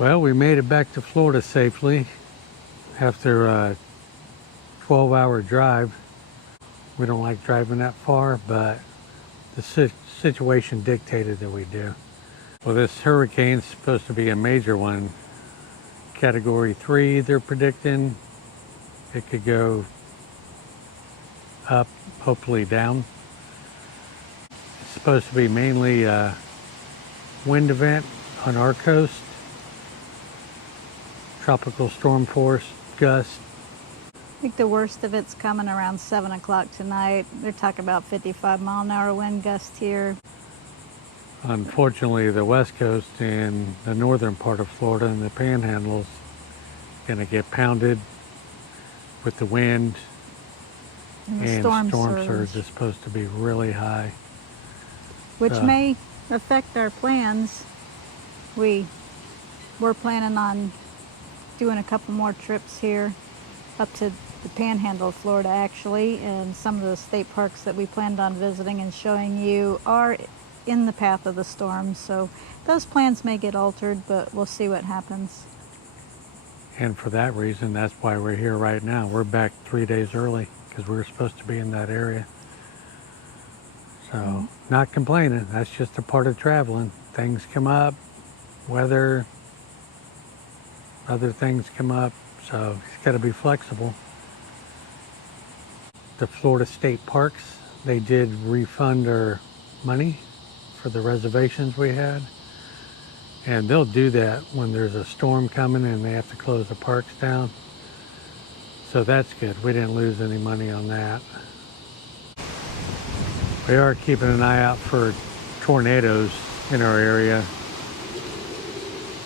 Well, we made it back to Florida safely after a 12-hour drive. We don't like driving that far, but the situation dictated that we do. Well, this hurricane's supposed to be a major one. Category 3, they're predicting. It could go up, hopefully down. It's supposed to be mainly a wind event on our coast. Tropical storm force gust. I think the worst of it's coming around 7 o'clock tonight. They're talking about 55-mile-an-hour wind gust here. Unfortunately, the west coast and the northern part of Florida and the panhandle is going to get pounded with the wind, And the and storm surge is supposed to be really high. Which may affect our plans. We were planning on doing a couple more trips here up to the panhandle of Florida actually, and some of the state parks that we planned on visiting and showing you are in the path of the storm, so those plans may get altered, but we'll see what happens. And for that reason, that's why we're here right now. We're back 3 days early because we were supposed to be in that area. So, not complaining. That's just a part of traveling. Things come up, weather, other things come up, so it's got to be flexible. The Florida State Parks, they did refund our money for the reservations we had. And they'll do that when there's a storm coming and they have to close the parks down. So that's good. We didn't lose any money on that. We are keeping an eye out for tornadoes in our area.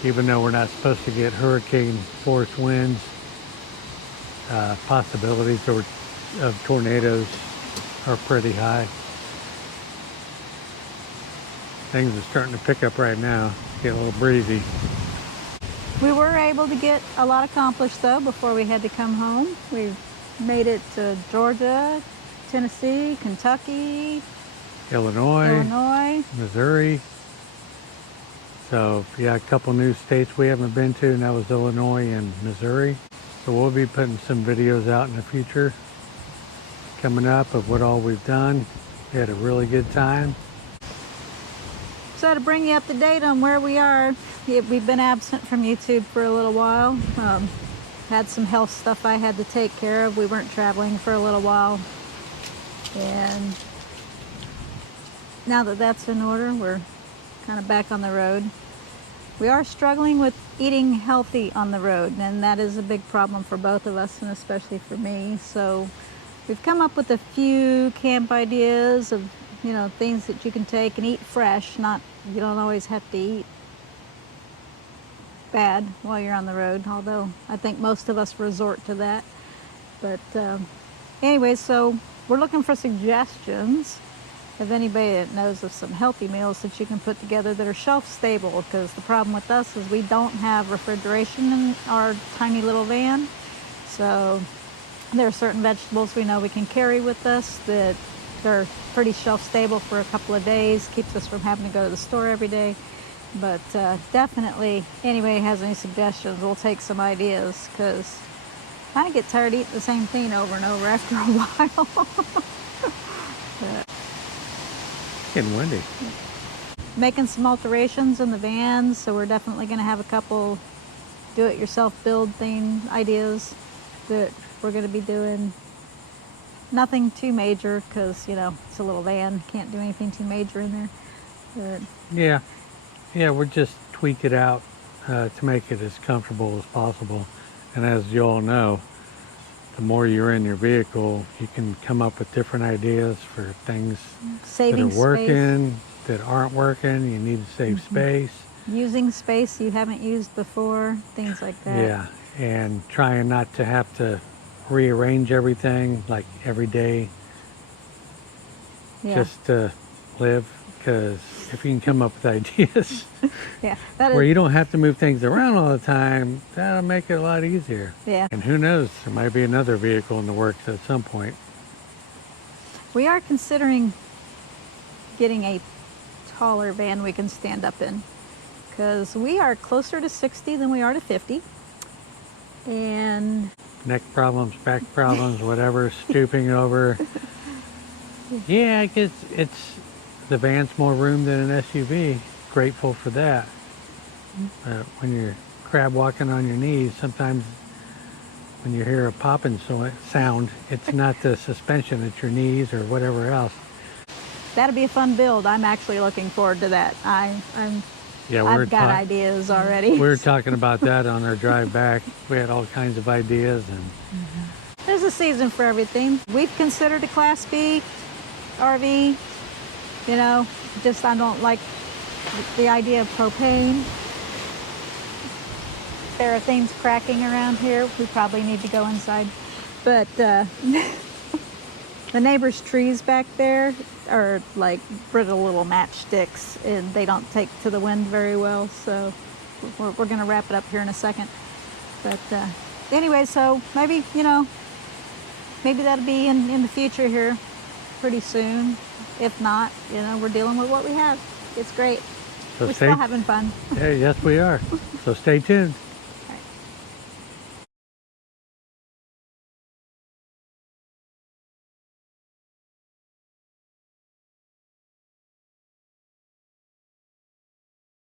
Even though we're not supposed to get hurricane force winds, possibilities of tornadoes are pretty high. Things are starting to pick up right now, get a little breezy. We were able to get a lot accomplished though before we had to come home. We've made it to Georgia, Tennessee, Kentucky, Illinois, Missouri. So yeah, a couple new states we haven't been to, and that was Illinois and Missouri. So we'll be putting some videos out in the future coming up of what all we've done. We had a really good time. So to bring you up to date on where we are, we've been absent from YouTube for a little while. Had some health stuff I had to take care of. We weren't traveling for a little while. And now that that's in order, we're kind of back on the road. We are struggling with eating healthy on the road, and that is a big problem for both of us, and especially for me. So we've come up with a few camp ideas of, things that you can take and eat fresh. You don't always have to eat bad while you're on the road, although I think most of us resort to that. But anyway, so we're looking for suggestions of anybody that knows of some healthy meals that you can put together that are shelf stable, because the problem with us is we don't have refrigeration in our tiny little van. So there are certain vegetables we know we can carry with us that they're pretty shelf stable for a couple of days, keeps us from having to go to the store every day. But definitely, anybody has any suggestions, we'll take some ideas, because I kind of get tired of eating the same thing over and over after a while. Getting windy. Making some alterations in the vans, so we're definitely going to have a couple do-it-yourself build thing ideas that we're going to be doing. Nothing too major, because it's a little van, can't do anything too major in there. But yeah, we'll just tweak it out to make it as comfortable as possible. And as you all know, the more you're in your vehicle, you can come up with different ideas for things saving that are working, space, that aren't working. You need to save space. Using space you haven't used before, things like that. Yeah, and trying not to have to rearrange everything like every day just to live, because if you can come up with ideas where you don't have to move things around all the time, that'll make it a lot easier. Yeah. And who knows, there might be another vehicle in the works at some point. We are considering getting a taller van we can stand up in, because we are closer to 60 than we are to 50. And Neck problems, back problems, whatever, stooping over. Yeah, I guess the van's more room than an SUV. Grateful for that. When you're crab walking on your knees, sometimes when you hear a popping sound, it's not the suspension, it's your knees or whatever else. that'll be a fun build. I'm actually looking forward to that. Yeah, I've got ideas already. we were talking about that on our drive back. We had all kinds of ideas, and There's a season for everything. We've considered a Class B RV. You know, just I don't like the idea of propane. There are things cracking around here. We probably need to go inside. But the neighbor's trees back there are like brittle little matchsticks, and they don't take to the wind very well. So we're going to wrap it up here in a second. But anyway, so maybe, you know, maybe that'll be in the future here pretty soon. If not, you know, we're dealing with what we have. It's great. so We're still having fun. Hey, yes, we are. So stay tuned.